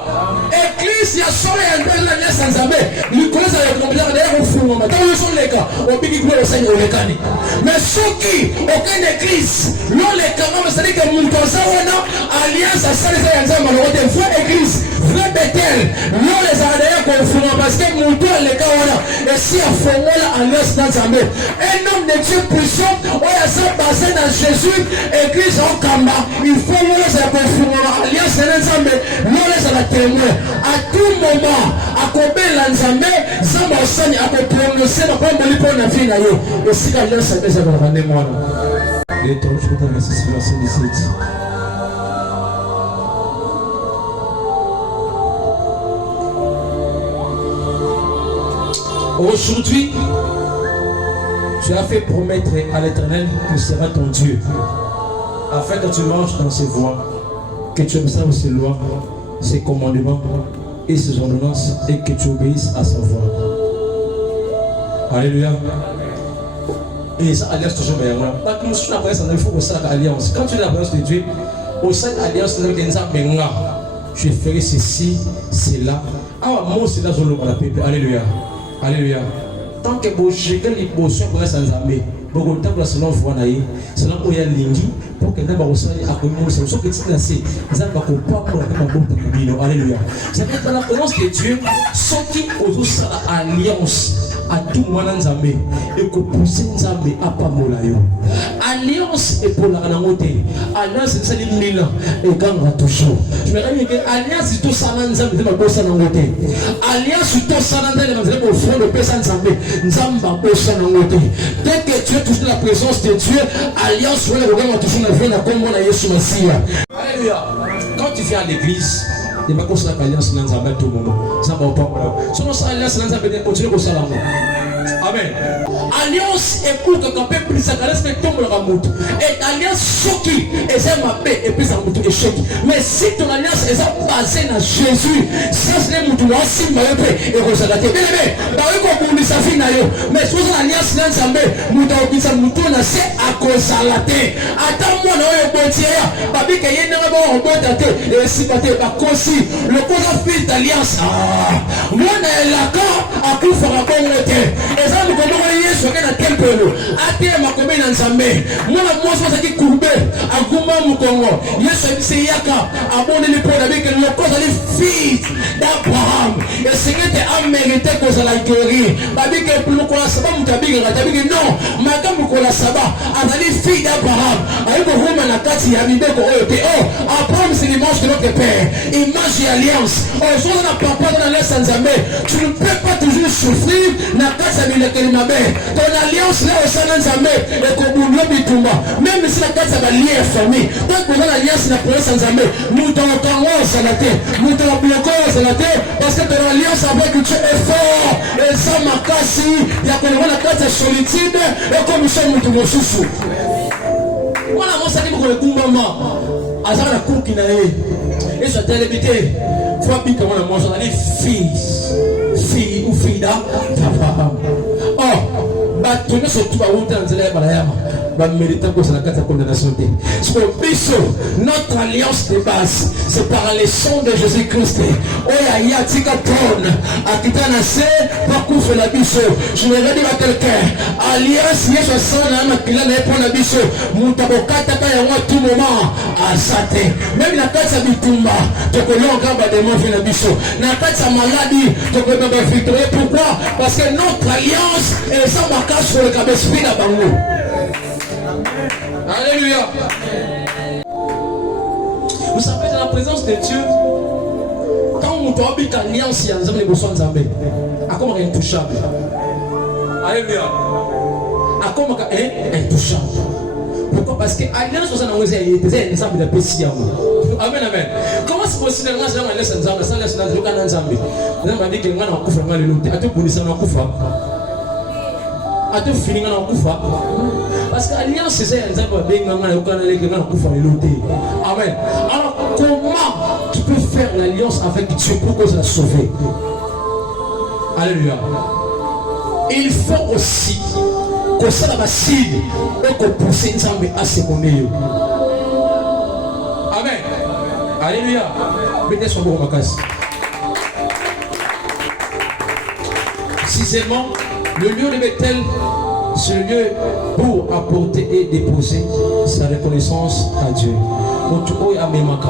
Église, il y a son et la nièce sans abbé. Il commence à répondre d'ailleurs au fond. Dans le son les cas, au big gloire au Seigneur les cani. Mais ceux qui, aucune église, l'on les canons, c'est-à-dire que mon consawana, alliance à ça les aïens, malheureusement, vraie église, vrai Bethel, l'on les a d'ailleurs au fond parce que mon tour les canons, et si à fond, alliance dans sa main. Un homme de Dieu puissant, on a ça basé dans Jésus, église en Kamba, il faut nous les alliance dans sa main. Nous les la témoin à tout moment à combien l'ensemble ça m'a enseigné à prononcer dans abomboli mpo na vie na yo esika alliance eza ezalaka nde mwana Aujourd'hui, tu as fait promettre à l'Éternel qu'il sera ton Dieu, afin que tu marches dans ses voies, que tu observes ses lois, ses commandements et ses ordonnances, et que tu obéisses à sa voix. Alléluia. Et ça, alliance toujours bien. Alliance. Quand tu es dans l'alliance de Dieu, au sein de l'alliance, je ferai ceci, cela. Ah, moi, c'est là, je le Alléluia. Alléluia. Tant que vous chégez les besoins pour sans armée, beaucoup de temps pour selon voix naïe, selon où il y a l'ingui, pour que nous puissions accomplir ce que tu as dit, nous allons pas pour la même Alléluia. C'est que la présence de Dieu, ceux qui osent alliance à tout le monde Nzambe et que pousser Nzambe à pas molayo. Alliance est pour la namoté. Alliance c'est les mille et gagnera toujours. Je me rappelle que alliance tout ça Nzambe de ma bossa namoté. Alliance tout ça Nzambe de mon frère de personne Nzambe. Nzamba bossa namoté. Dès que tu es touché la présence de Dieu, alliance ouais le gars touché la vie na comme on a Yesu Messie. Alléluia. Quand tu viens à l'église, il m'a conseillé l'alliance Nzambe à tout moment. Ça va pas voilà. Sinon ça alliance Nzambe de continuer au salam. Amen. Alliance est pour que quand même plus ça respecte tombe le ramout. Et alliance choquée et ça m'a paix et puis ça m'a tout échec. Mais si ton alliance est basée dans Jésus, ça c'est le mouton aussi m'a paix et resalaté. Bien aimé, bah oui comme on sa fille naïo. Mais si vous alliance là ça met mouton qui ça mouton là c'est à cause à la terre. Attends moi non est bontière. Babi que y n'a pas on peut tâter et si pas bah consi le cause fils d'alliance. Moi la quand à coup fera comme le terre. Et ça nous comment Yesu na tempelo ate makombe na Nzambe mwana mwasi azaki courbe aguma mukongo Yesu abise yaka abonde le pona avec le cause les fils d'Abraham et Seigneur a mérité cause la guérir babi que pour ko la saba mutabiki ngatabiki non makamu ko la saba azali fils d'Abraham ayiko homa na kati ya bibeko oyo te oh Abraham c'est l'image de notre père image et alliance oh so na papa dans l'est Nzambe tu ne peux pas toujours souffrir na kati ya ton alliance là au sein de Nzambe et qu'on boulot bitumba même si la carte va lier famille donc on a l'alliance la présence de Nzambe nous t'en entendons ça la terre nous t'en bloquons ça la terre parce que ton alliance avec Dieu est fort et ça m'a cassé il y a qu'on la carte solitude et comme nous sommes tout nos sous voilà moi ça dit pour le kumbama azara la kuki na et ça télévité faut bien comment on mange les fille ou fille d'Abraham. Oh, bateau ne surtout pas où dans les balayama. Va mériter pour la carte de condamnation. Notre alliance de base, c'est par les sons de Jésus-Christ. Oya ya tika ton, akitana se, pas fait la biso. Je vais dire à quelqu'un, alliance yeso sana na kila na pour la biso. Mutabokata kaya wa tout moment asate. Même la carte de bitumba, tu connais encore ba de mauvais la biso. La carte de maladie, tu connais pas victoire. Pourquoi? Parce que notre alliance est sans marquage sur le cabesprit la bango. Alléluia. Vous savez, dans la présence de Dieu, quand on doit habiter alliance, il y a des besoins de Zambé. À comment intouchable. Alléluia. À comment intouchable. Pourquoi? Parce que alliance, on a des ensemble de péché. Amen, amen. Comment c'est possible que je laisse un Zambé sans laisser un Zambé? Vous avez dit que je vais vous faire mal. À tout pour les gens, à tout finir en koufa parce que l'alliance c'est ça ils ont bien gagné au Canada les gens koufa l'auté amen alors comment tu peux faire l'alliance avec Dieu pour que ça la sauver alléluia il faut aussi que ça la cible et que pousser Nzambe à se connaître amen alléluia béni soit bon makasi sixièmement le lieu de Bethel, c'est le lieu pour apporter et déposer sa reconnaissance à Dieu. Donc, tu as memaka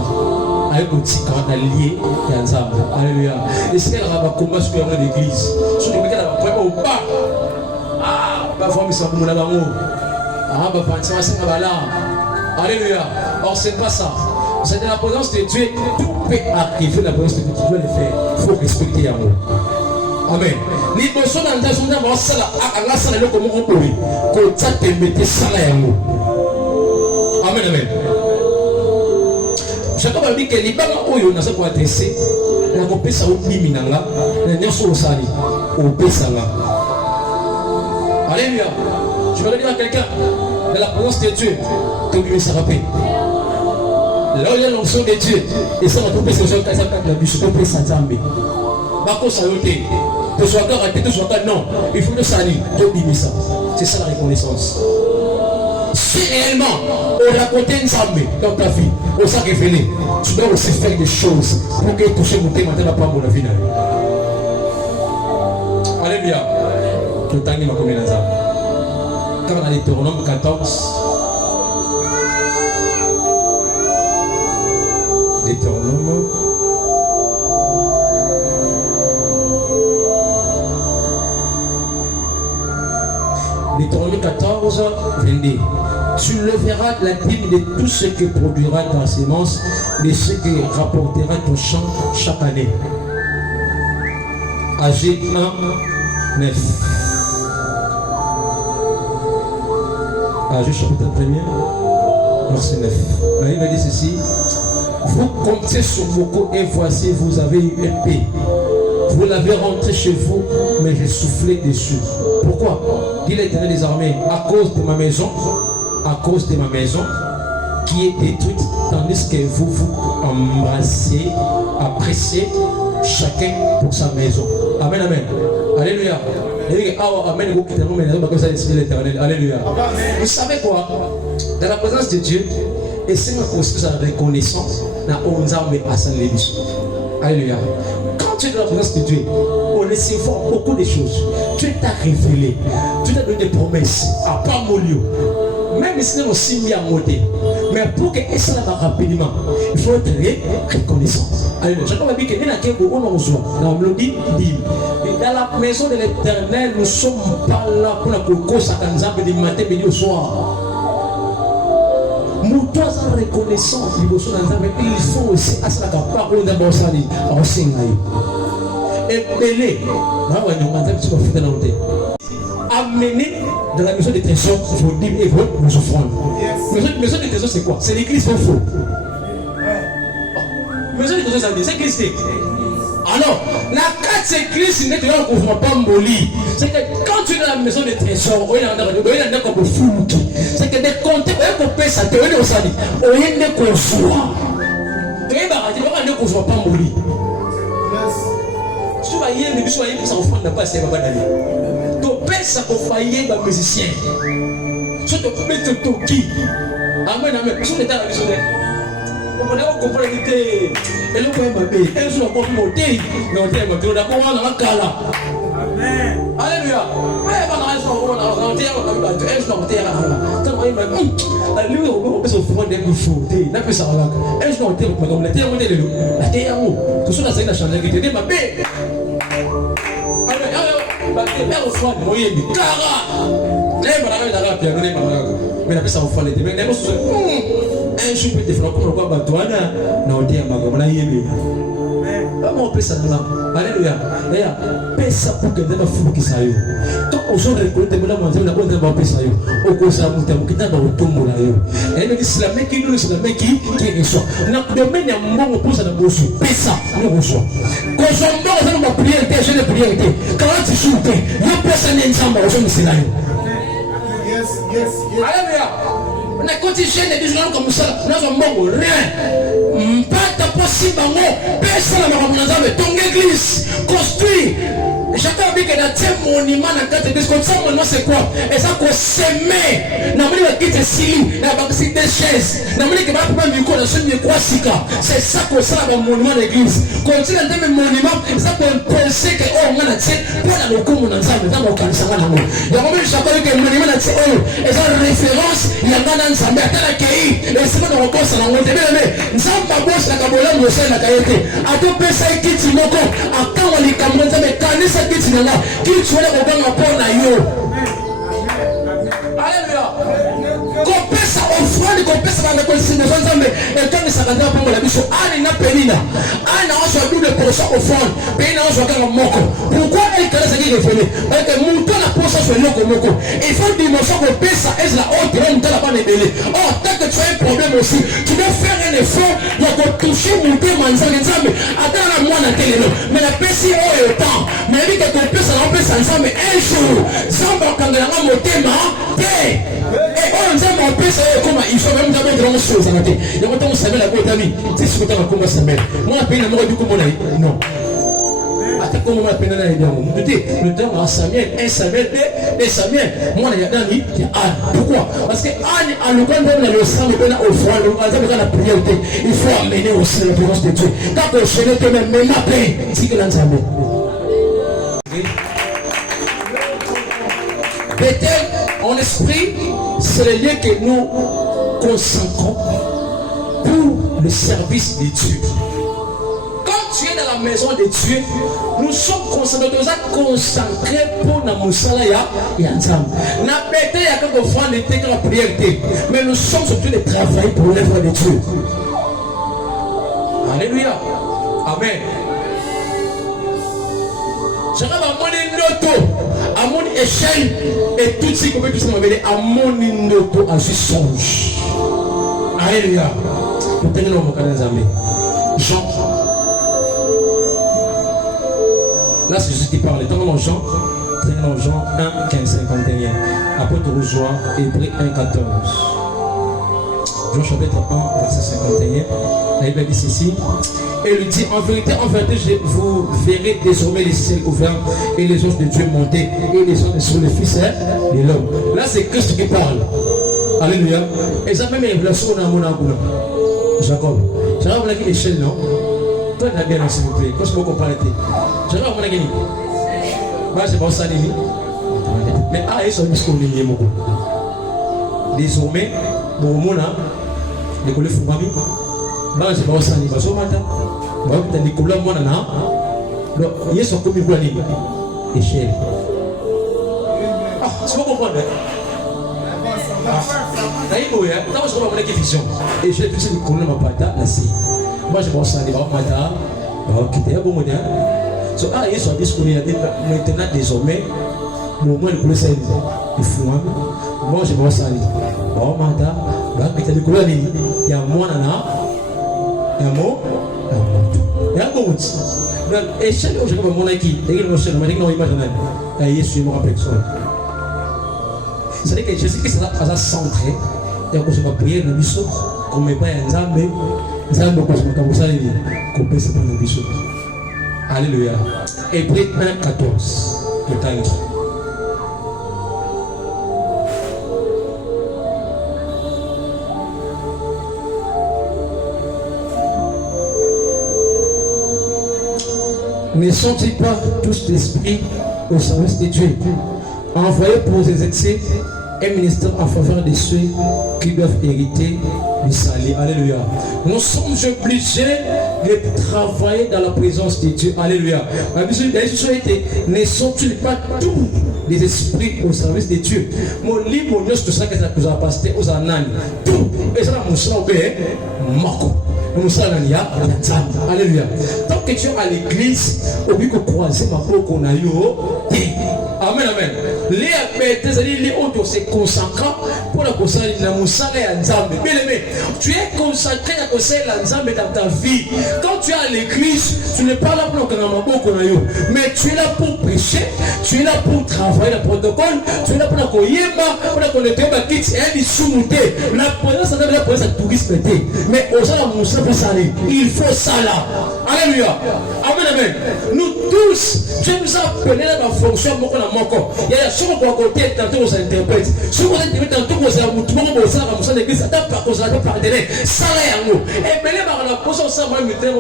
avec le petit canal lié et ensemble. Alléluia. Et c'est qu'elle va combattre ce qu'il y a dans l'église. Sur les week-ends, elle va au bas. Ah, bah, voir mes sabots là-bas. Ah, bah, ça va s'en là. Alléluia. Or, c'est pas ça. C'est de la présence de Dieu. Tout peut arriver, la présence de Dieu. Tu dois le faire. Il faut respecter l'amour. Amen. Liboso na ndazo na wasala anga sala le komo koboyi ko tsate mete sala yango. Amen amen. Chaka ba bike libanga oyo na sa ko adresser na ko pesa o biminanga na nyoso osali o pesa nga. Alléluia. Je vais dire à quelqu'un de la présence de Dieu que lui se rappelle. Là où il y a l'onction de Dieu et ça va tout passer sur la bûche pour passer sa jambe. Bako sayoté. Que soit raté, que soit non, il faut le salir, ça. C'est ça la reconnaissance. Si réellement on racontait une jambe dans ta vie, on s'est révélé, tu dois aussi faire des choses pour que toucher mon thème maintenant pas mon vie. Alléluia. Tout le temps il m'a commis dans ça. Quand on a Deutéronome 14, Deutéronome 14, 22. Tu leveras la dîme de tout ce que produira ta sémence, de ce que rapportera ton champ chaque année. Agé 1, 9. Agé chapitre 1er, verset 9. La Bible dit ceci. Vous comptez sur beaucoup et voici, vous avez eu une paix. Vous l'avez rentré chez vous, mais j'ai soufflé dessus. Pourquoi? Dit l'Éternel des armées, à cause de ma maison qui est détruite, tandis que vous vous embrassez, appréciez chacun pour sa maison. Amen, amen. Alléluia. Alléluia. Vous savez quoi? Dans la présence de Dieu, et c'est une reconnaissance dans Alléluia. Quand tu es dans la présence de Dieu, on essaie de voir beaucoup de choses. Dieu t'a révélé, Dieu t'a donné des promesses à pas molio. Même si c'est aussi mis à monter. Mais pour que ça va rapidement, il faut être reconnaissant. Alléluia. Chacun va dire que dans la maison de l'Éternel, nous ne sommes pas là pour la cocosa du matin, midi au soir. Nous dois être reconnaissants. Il faut aussi à ce que nous amener dans la maison des trésors vos dîmes et vos offrandes. Maison des trésors, c'est quoi? C'est l'église faux. Maison des trésors, c'est l'église. Alors, la carte église n'est pas molli. C'est que quand tu es dans la maison des trésors, c'est que des comptes, on peut ça, tu es au sali, on est né qu'on soit. Tu es baraté, on est qu'on soit pas molli. Si tu vas y aller, tu vas y aller, ça offrande n'a pas assez, va d'aller. Tu peux ça pour faillir, ma musicien. Si tu peux mettre ton qui. Amen, amen. Si tu es dans la maison des on a compris l'idée. Et le point m'a dit, elle soit comme monté. Mais on dit, on a comment on a cala. Amen. Alléluia. Mais on a on elle soit montée à la. Tant il m'a dit, lui on peut se faire des bouffons. N'a plus ça là. Elle soit montée comme la terre on est le. La terre en haut. Tout ça c'est la chambre qui était ma paix. Mais on soit moyen de cara. Mais la paix ça on fait les mais un jour peut te faire comme le quoi batoana na on dit à magana yébi comment on peut ça là alléluia et pesa pour que dema fou qui ça yo quand on se récolte de la manger na bonne dema pesa yo au ko ça muta mukita na otombo na yo et le islamé qui nous islamé qui reçoit na domaine ya mbongo pour ça na bosu pesa na reçoit ko so mbongo ça na prière je ne prière quand tu soupe yo pesa ni nzamba o so misila yo yes alléluia. On a quotidien des gens comme ça, nous avons rien. Pas possible, personne n'a ton église construit. Chacun a dit que dans un monument, dans quatre églises, comme ça, maintenant c'est quoi? Et ça, qu'on s'aimait. N'a pas dit que c'est Sili, n'a pas dit que c'est des chaises. N'a pas dit que c'est un micro, c'est ça qu'on sait dans le monument d'église. Quand tu as un monument, c'est ça qu'on pensait que, oh, on a dit, pour la locaux, on a dit, on a dit, il y a même chacun qui a le monument, oh, et ça, référence, il y a un ensemble, à tel accueil, et c'est pas de recours, ça l'a monté, mais, nous avons ma bosse, la cabola, nous sommes la caïté. À tout ça, qui t'y moko, à quand on les camoufle, mais quand on est qui tu n'as qui tu es au bon rapport na yo. Alléluia. Qu'on peut ça offrir tofandi kopesa bana ko singa nzambe et quand ça va pour la biso ani na pelina ana on soit double pour ça au fond pe na on soit kanga moko pourquoi elle kala ça qui refait parce que mon temps la posa sur loko moko il faut dimension ko pesa est la haute on t'a pas délai oh tant que tu as un problème aussi tu dois faire un effort pour toucher mon temps manzana nzambe attends la moi na télé mais la pesi au temps mais lui que ton pesa on pesa nzambe un jour zamba kanga na motema te et on nzambe on pesa comme il faut même d'abord grand chose en été il y a autant on savait la côte ami c'est ce que tu as comme ça moi la peine moi du coup mon avis non attends comment la peine là est bien on dit le temps à Samuel un Samuel et Samuel moi il y a Dani pourquoi parce que Anne a le grand dans le sang le au froid le nzambe dans la prière il faut amener aussi la présence de Dieu quand on chez toi même la paix c'est que l'ensemble Bethel en esprit, c'est le lieu que nous consacrons pour le service de Dieu. Quand tu es dans la maison de Dieu, nous sommes consacrés pour la moussala et ensemble. Na Bethel, il y a quelques fois l'été que la prière était, mais nous sommes surtout des travailleurs pour l'œuvre de Dieu. Alléluia. Amen. Je vais à mon échelle et tout ce que vous pouvez m'amener à mon indoto à ce songe. Alléluia. Nous tenons nos canaux amis. Jean. Là, c'est Jésus qui parle. Tenons Jean. Tenons Jean 1, 15, 51. Après, tu rejoins Hébreux 1, 14. Jean chapitre 1, verset 51. La Bible dit ceci. Et lui dit, en vérité, vous verrez désormais les ciels ouverts et les anges de Dieu monter et les anges sur le Fils de l'homme. Là, c'est Christ qui parle. Alléluia. Et ça même révélation on a mon amour. Jacob. Jacob, on a dit l'échelle, non? Toi, tu as bien, s'il vous plaît. Quand je peux comparer, Jacob, on a gagné. Bah, c'est pas ça, Nini. Mais ah, ils sont mis sur le niveau. Désormais, bon, mon âme, les collègues font pas bien. Bah, c'est pas ça, Nini. Baso matin. Bah, tu as dit, comme là, moi, nana. Donc, ils sont comme ils voient les échelle. Ah, tu peux comprendre. D'ailleurs, quand je vois mon vision, et je suis le colonel Mapata, la C. Moi, je pense à des Mapata, qui était un bon modèle. So, ah, ils sont disponibles maintenant, désormais, le moment où le conseil est fou. Moi, je pense à des Mapata, qui était le colonel, il y a un mot, il y a un mot, il y a un mot. Donc, et chaque fois que je vois mon équipe, il y a une notion, il y a une image, il y a une personne. C'est-à-dire que Jésus qui sera centré, et qu'on se va prier dans le biseau, qu'on ne met pas un Nzambe, Nzambe qu'on se met comme ça, qu'on peut se prendre le biseau. Alléluia. Hébreux 1, 14. Le temps. Ne sont-ils pas tous d'esprit au service de Dieu, envoyés pour exercer un ministère en faveur de ceux qui doivent hériter du salut? Alléluia. Nous sommes obligés de travailler dans la présence de Dieu. Alléluia. Ne sont-ils pas tous des esprits au service de Dieu? Mon livre, mon tout ça que ça nous a passé aux anani. Tout. Et ça, mon sang, Marco. Alléluia. Tant que tu es à l'église, au lieu de croiser ma peau qu'on a eu, amen, amen. Les autres se consacrent pour la consacrer à Moussala et à Nzambe. Bien aimé, tu es consacré à consacrer à Nzambe dans ta vie. Quand tu es à l'église, tu n'es pas là pour qu'on a ma peau qu'on a eu, mais tu es là pour prêcher, tu es là pour travailler le protocole, tu es là pour qu'on yéma, pour qu'on ait un kit et un soumouté. La présence de la présence à touriste. Mais aux gens de Moussa, il faut ça là. Alléluia. Amen, amen. Nous tous, Dieu nous a appelés dans la fonction de mon. Il y a ce qu'on côté, tantôt on interprète. Ce qu'on interprète, tantôt on s'est tout le monde on s'est l'église, ça pas qu'on s'est pardonné. Ça là, et bien, la position, ça va me dire,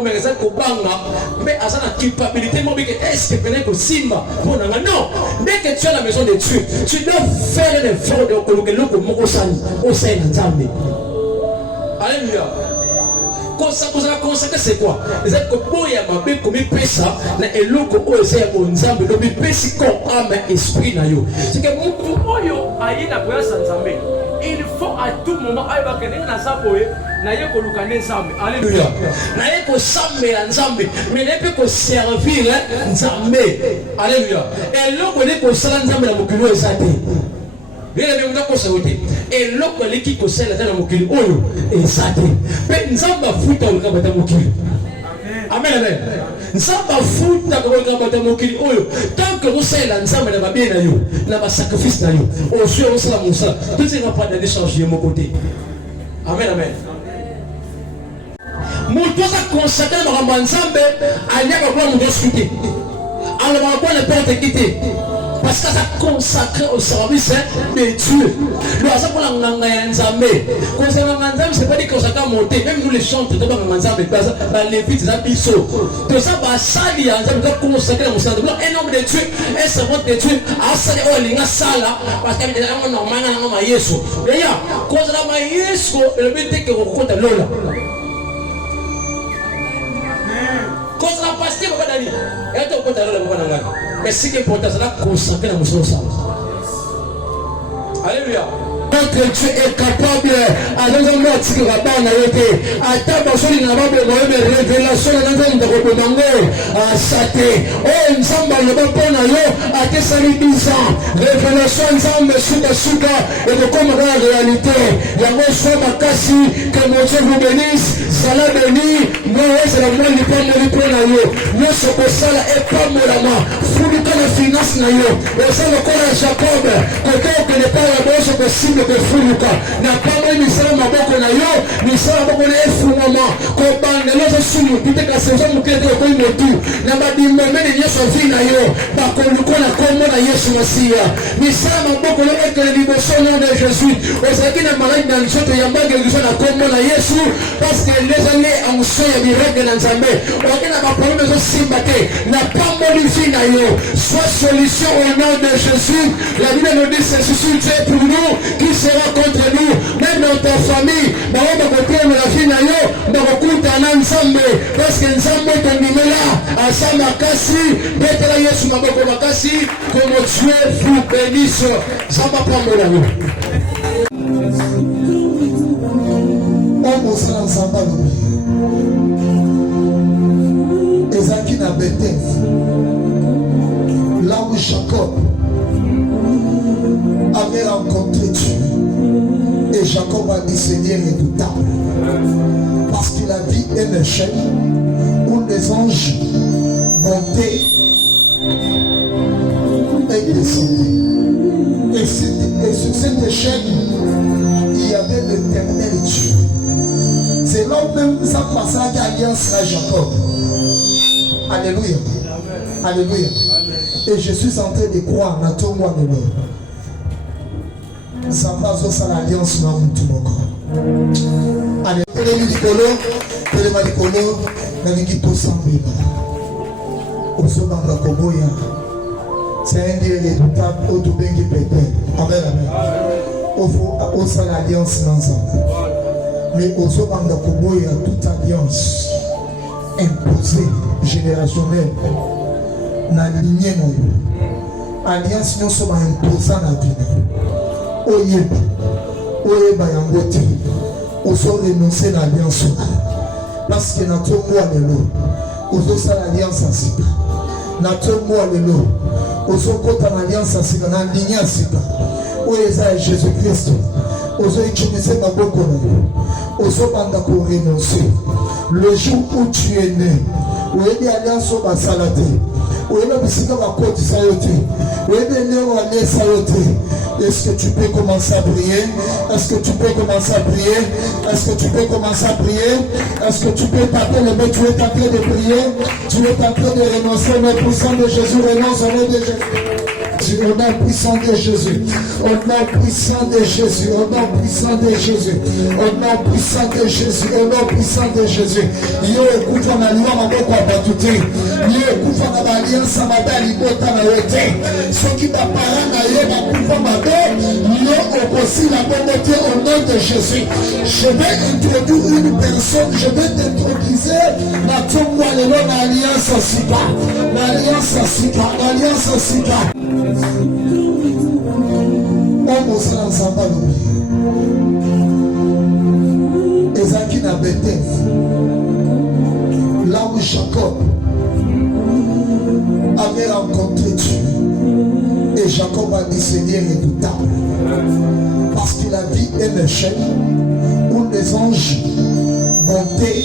mais à ça, la culpabilité, moi, est-ce que vous Simba pour non, dès que tu es à la maison de Dieu, tu dois faire un effort de coloquer l'eau comme au sein de Nzambe. Alléluia. Consacrer c'est quoi? C'est que pour y avoir bien comme ça, et l'autre c'est un Nzambe, donc il pèse comme âme et esprit na yo. C'est que mon yo aïe na boya Nzambe. il faut à tout moment alléluia naye kosambela nzambe mais naye mpe koservir nzambe alléluia eloko eli kosala nzambe na mokili oyo eza te bien aimé nakosa yo te eloko eleki kosala te na mokili oyo eza te mpe nzambe afuta koleka bata mokili amen amen nzambe afuta koleka bata mokili oyo tant que osalela nzambe na babie na yo na basacrifice na yo ozwi osala mosala tosenga pas de décharge ye moko te amen amen moto aza consacré na makambo ya nzambe aliaka kuna moto osuki te alobaka kwa n'importe qui te parce que ça consacré au service de Dieu. Nous avons pour la nganga nzambe. Concernant nzambe, c'est pas dit qu'on s'attend à monter. Même nous les chanteurs de nzambe, les lévites, les biseaux. Tout ça va salir nzambe, doit consacrer à nzambe. Un homme de Dieu, un servant de Dieu, a salir au linga sala parce qu'il y a un normal dans ma Yesu. D'ailleurs, quand la ma Yesu, le but est que vous comptez lola. Quand la pasteur va dire, et tu comptes lola, mais ce qui est important, c'est la consacrer à mon sens. Alléluia. Notre Dieu est capable à nous mettre sur la banne à l'été. À ta personne, il n'a pas besoin de révélation dans un de recommandé à Saté. Oh, une samba, le bon pon à l'eau, à tes salis 10 ans. Révélation, une samba, suka, et de comme la réalité. La mot soit ma cassie, que mon Dieu vous bénisse. Salah béni, moi, c'est la main du pon de l'épée à l'eau. Nous, ce que ça est pas mon main. Foulica la finance à l'eau. Et ça, le corps à Jacob. Côté que n'est pas la bonne possible. Fuluka na pamba misala maboko na yo misala maboko na efungama ko bande lozo sumu pite ka sezo mukete ko imotu na badimbe mene nyeso vina yo ba ko lukona kombo na Yesu Masia misala maboko na ekele liboso nom de Jésus ozaki na malade na nzoto ya mbage liboso na kombo na Yesu parce que les années en so ya birege na nzambe okena ba problème zo simbate na pamba vina yo soit solution au nom de Jésus. La Bible nous dit c'est sur Dieu pour nous qui sera contre nous, même dans ta famille. Parce que Nzambe tondimela asama kasi betela Yesu maboko makasi comme Dieu vous bénisse. Zamba pambola yo. On sera ensemble. Ezaki na Bethel. Là où Jacob avait rencontré Dieu. Et Jacob a dit Seigneur redoutable. Parce qu'il a vu un échec où les anges montaient et descendaient. Et sur cet échec, il y avait l'éternel Dieu. C'est là même ça passage d'alliance à Jacob. Alléluia. Alléluia. Et je suis en train de croire dans tout moi de l'homme. Ça passe à l'alliance dans tout mon corps. Allez, prenez-le du colo, prenez-le du colo, dans l'équipe pour s'enlever. Au second de la Koboya, c'est un des redoutables au tout bien qui peut. Amen, amen. Au sein de l'alliance ensemble. Mais au second de la Koboya, toute alliance imposée, générationnelle, dans la lignée, alliance nous sommes imposants dans la vie. Oyeba yango te ozo renoncer na alliance parce que notre moi lelo ozo sala alliance asika notre moi lelo ozo kota na alliance asika na ligne asika oyo eza Jésus Christ ozo utiliser maboko na yo ozo banda ko renoncer le jour où tu es né oyebi alliance basala te oyebi bisika bakotisa yo te oyebi ndenge walesa yo te. Est-ce que tu peux commencer à prier? Est-ce que tu peux commencer à prier? Est-ce que tu peux commencer à prier? Est-ce que tu peux taper le mot? Tu es en train de prier? Tu es en train de renoncer au nom puissant de Jésus? Renonce au nom de Jésus. Au nom puissant de Jésus, au nom puissant de Jésus, au nom puissant de Jésus, au nom puissant de Jésus, au nom puissant de Jésus. Yo écoute en alliant ma boca à batouté. Yo écoute en alliance à ma belle libota na yote. Ce qui va parler na yo ma coupe ma belle. Yo aussi la bonté au nom de Jésus. Je vais introduire une personne, je vais t'introduire ma tombe le nom d'alliance à Sika. L'alliance à Sika, l'alliance à Sika. Homme aussi dans Samba Lobi. Ezaki na Bethel. Là où Jacob avait rencontré Dieu. Et Jacob a dit Seigneur redoutable. Parce qu'il a vu un échelle où les anges montaient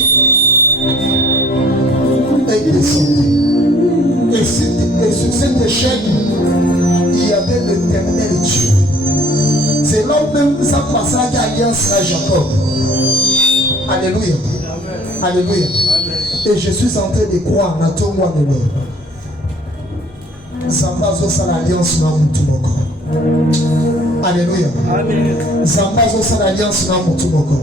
et descendaient. Et sur cette échelle, il y avait l'éternel Dieu. C'est là où même ça passage alliance à Jacob. Alléluia. Alléluia. Et je suis en train de croire dans tout moi de l'homme. Zambazo sa l'alliance na mutumoko. Alléluia. Amen. Zambazo sa l'alliance na mutumoko.